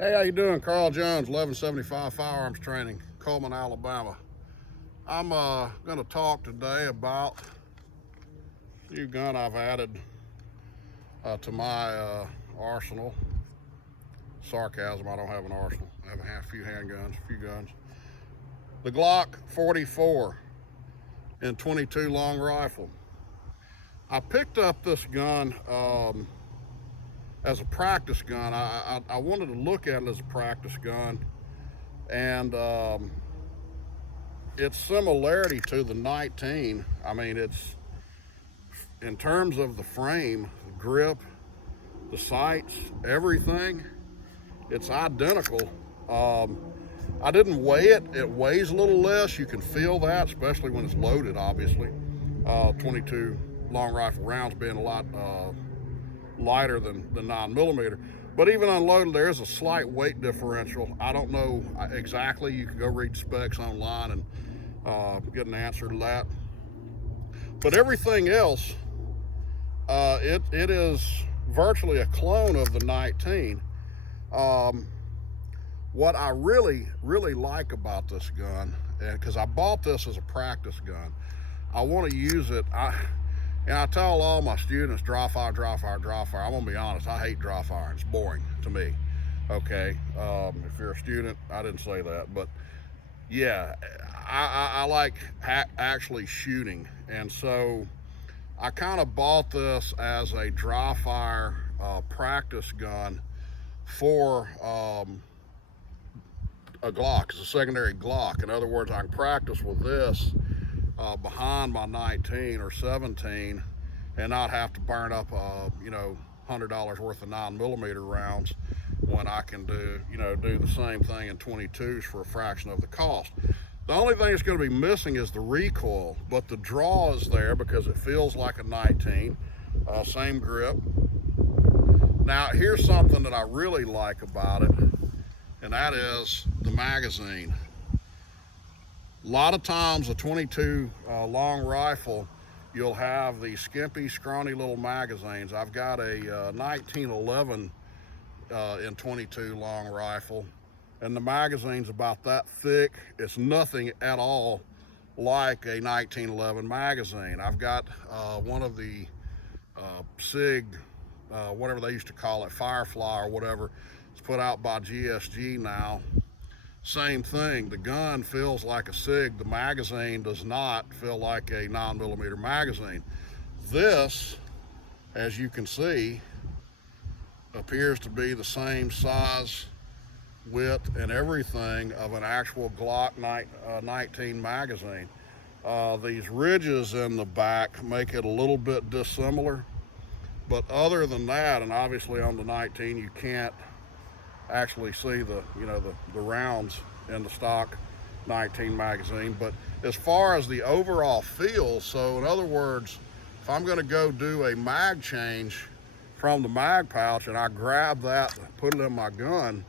Hey, how you doing? Carl Jones, 1175 Firearms Training, Coleman, Alabama. I'm going to talk today about a new gun I've added to my arsenal. Sarcasm, I don't have an arsenal. I have a few handguns, a few guns. The Glock 44 and 22 long rifle. I picked up this gun as a practice gun. I wanted to look at it as a practice gun, and its similarity to the 19. I mean, it's in terms of the frame, the grip, the sights, everything, it's identical. I didn't weigh it. It weighs a little less. You can feel that, especially when it's loaded, obviously. 22 long rifle rounds being a lot lighter than the 9mm. But even unloaded, there is a slight weight differential. I don't know exactly. You can go read specs online and get an answer to that. But everything else, it is virtually a clone of the 19. What I really like about this gun, because I bought this as a practice gun, I want to use it. And I tell all my students, dry fire, dry fire, dry fire. I'm gonna be honest, I hate dry fire. It's boring to me. Okay, if you're a student, I didn't say that, but yeah, I like actually shooting, and so I kind of bought this as a dry fire practice gun for a Glock. It's a secondary Glock. In other words, I can practice with this behind my 19 or 17 and not have to burn up $100 worth of 9mm rounds when I can do the same thing in 22s for a fraction of the cost. The only thing that's going to be missing is the recoil, but the draw is there because it feels like a 19. Same grip. Now here's something that I really like about it, and that is the magazine. A lot of times a 22 long rifle, you'll have these skimpy, scrawny little magazines. I've got a 1911 in 22 long rifle, and the magazine's about that thick. It's nothing at all like a 1911 magazine. I've got one of the SIG, whatever they used to call it, Firefly or whatever. It's put out by GSG now. Same thing, the gun feels like a SIG. The magazine does not feel like a 9mm magazine. This, as you can see, appears to be the same size, width, and everything of an actual Glock 19 magazine. These ridges in the back make it a little bit dissimilar, but other than that, and obviously on the 19 you can't actually see the rounds in the stock 19 magazine. But as far as the overall feel, so in other words, if I'm going to go do a mag change from the mag pouch and I grab that and put it in my gun,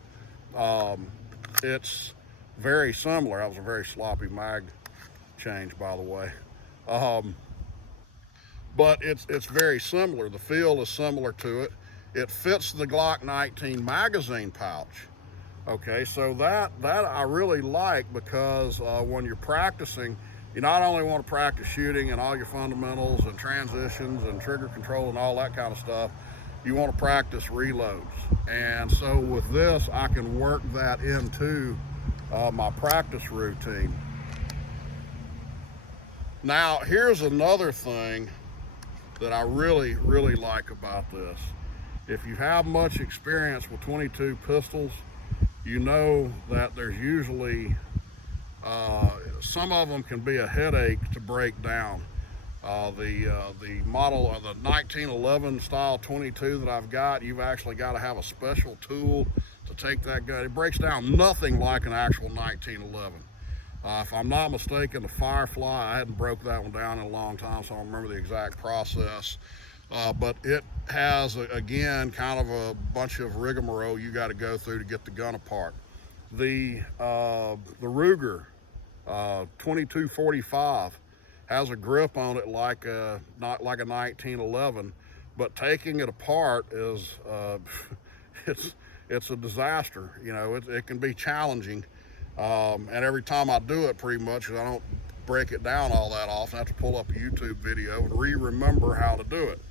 it's very similar. That was a very sloppy mag change, by the way. But it's very similar. The feel is similar to it. It fits the Glock 19 magazine pouch. Okay, so that I really like, because when you're practicing, you not only want to practice shooting and all your fundamentals and transitions and trigger control and all that kind of stuff, you want to practice reloads. And so with this, I can work that into my practice routine. Now, here's another thing that I really like about this. If you have much experience with 22 pistols, you know that there's usually, some of them can be a headache to break down. The model of the 1911 style 22 that I've got, you've actually got to have a special tool to take that gun. It breaks down nothing like an actual 1911. If I'm not mistaken, the Firefly, I hadn't broke that one down in a long time, so I don't remember the exact process. But it has, again, kind of a bunch of rigmarole you got to go through to get the gun apart. The Ruger 2245 has a grip on it like not like a 1911, but taking it apart is it's a disaster. You know, it can be challenging. And every time I do it, pretty much, 'cause I don't break it down all that often, I have to pull up a YouTube video and remember how to do it.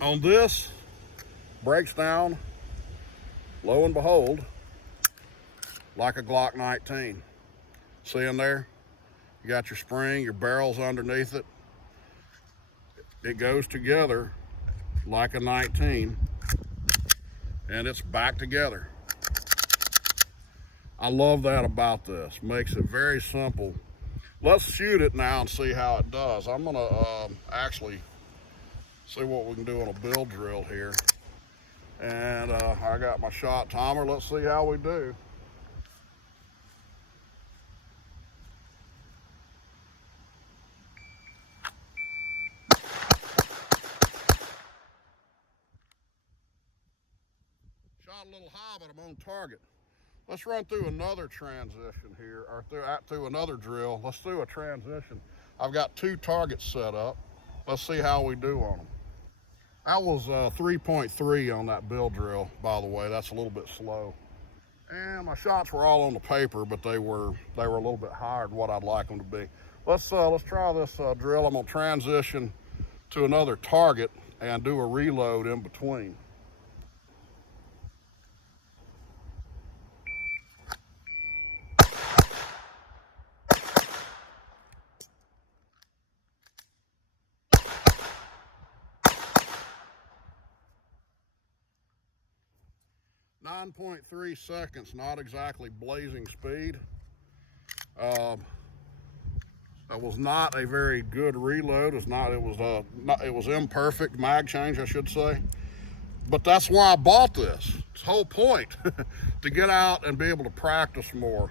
On this, breaks down, lo and behold, like a Glock 19. See in there? You got your spring, your barrel's underneath it. It goes together like a 19, and it's back together. I love that about this. Makes it very simple. Let's shoot it now and see how it does. I'm gonna actually see what we can do on a build drill here. And I got my shot timer. Let's see how we do. Shot a little high, but I'm on target. Let's run through another transition here, or through another drill. Let's do a transition. I've got 2 targets set up. Let's see how we do on them. That was 3.3 on that build drill, by the way. That's a little bit slow. And my shots were all on the paper, but they were a little bit higher than what I'd like them to be. Let's try this drill. I'm gonna transition to another target and do a reload in between. 9.3 seconds, not exactly blazing speed. That was not a very good reload. It was imperfect mag change, I should say. But that's why I bought this. It's the whole point, to get out and be able to practice more.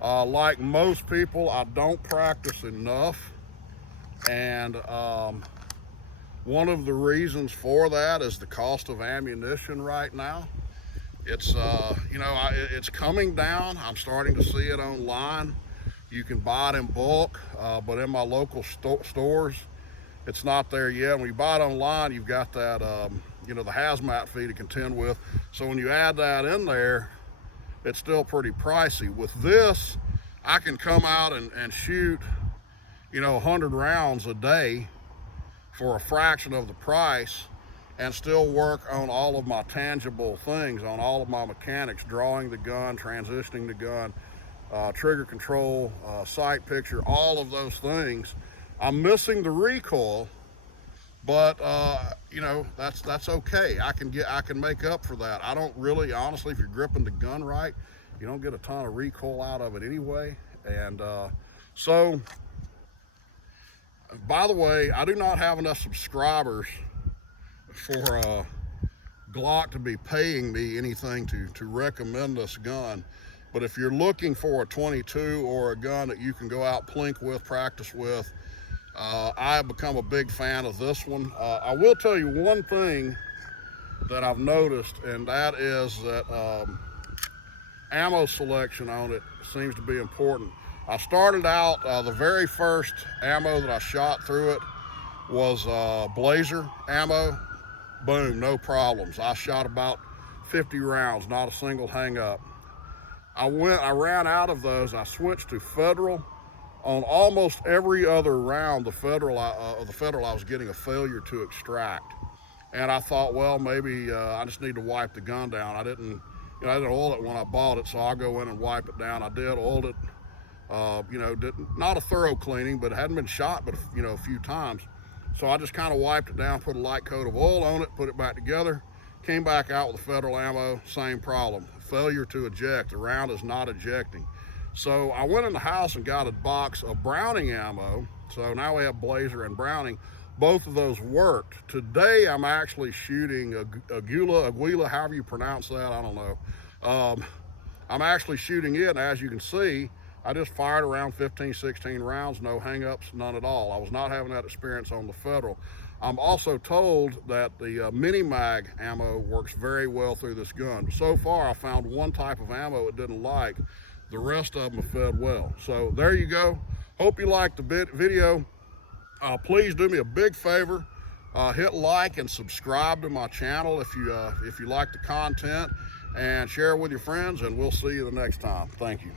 Like most people, I don't practice enough. And one of the reasons for that is the cost of ammunition right now. It's, it's coming down. I'm starting to see it online. You can buy it in bulk, but in my local stores, it's not there yet. When you buy it online, you've got that, the hazmat fee to contend with. So when you add that in there, it's still pretty pricey. With this, I can come out and shoot, 100 rounds a day for a fraction of the price and still work on all of my tangible things, on all of my mechanics, drawing the gun, transitioning the gun, trigger control, sight picture, all of those things. I'm missing the recoil, but that's okay. I can make up for that. I don't really, honestly, if you're gripping the gun right, you don't get a ton of recoil out of it anyway. And so, by the way, I do not have enough subscribers for Glock to be paying me anything to recommend this gun. But if you're looking for a 22 or a gun that you can go out plink with, practice with, I have become a big fan of this one. I will tell you one thing that I've noticed, and that is that ammo selection on it seems to be important. I started out, the very first ammo that I shot through it was Blazer ammo. Boom, no problems. I shot about 50 rounds, not a single hang up. I ran out of those. I switched to Federal. On almost every other round, the Federal I was getting a failure to extract. And I thought, well, maybe I just need to wipe the gun down. I didn't oil it when I bought it, so I'll go in and wipe it down. I did, oiled it, not a thorough cleaning, but it hadn't been shot but a few times. So I just kind of wiped it down, put a light coat of oil on it, put it back together, came back out with the Federal ammo, same problem. Failure to eject, the round is not ejecting. So I went in the house and got a box of Browning ammo. So now we have Blazer and Browning. Both of those worked. Today I'm actually shooting Aguila, however you pronounce that, I don't know. I'm actually shooting it, and as you can see, I just fired around 15, 16 rounds, no hang-ups, none at all. I was not having that experience on the Federal. I'm also told that the mini mag ammo works very well through this gun. So far, I found one type of ammo it didn't like. The rest of them have fed well. So there you go. Hope you liked the video. Please do me a big favor. Hit like and subscribe to my channel if you like the content. and share it with your friends, and we'll see you the next time. Thank you.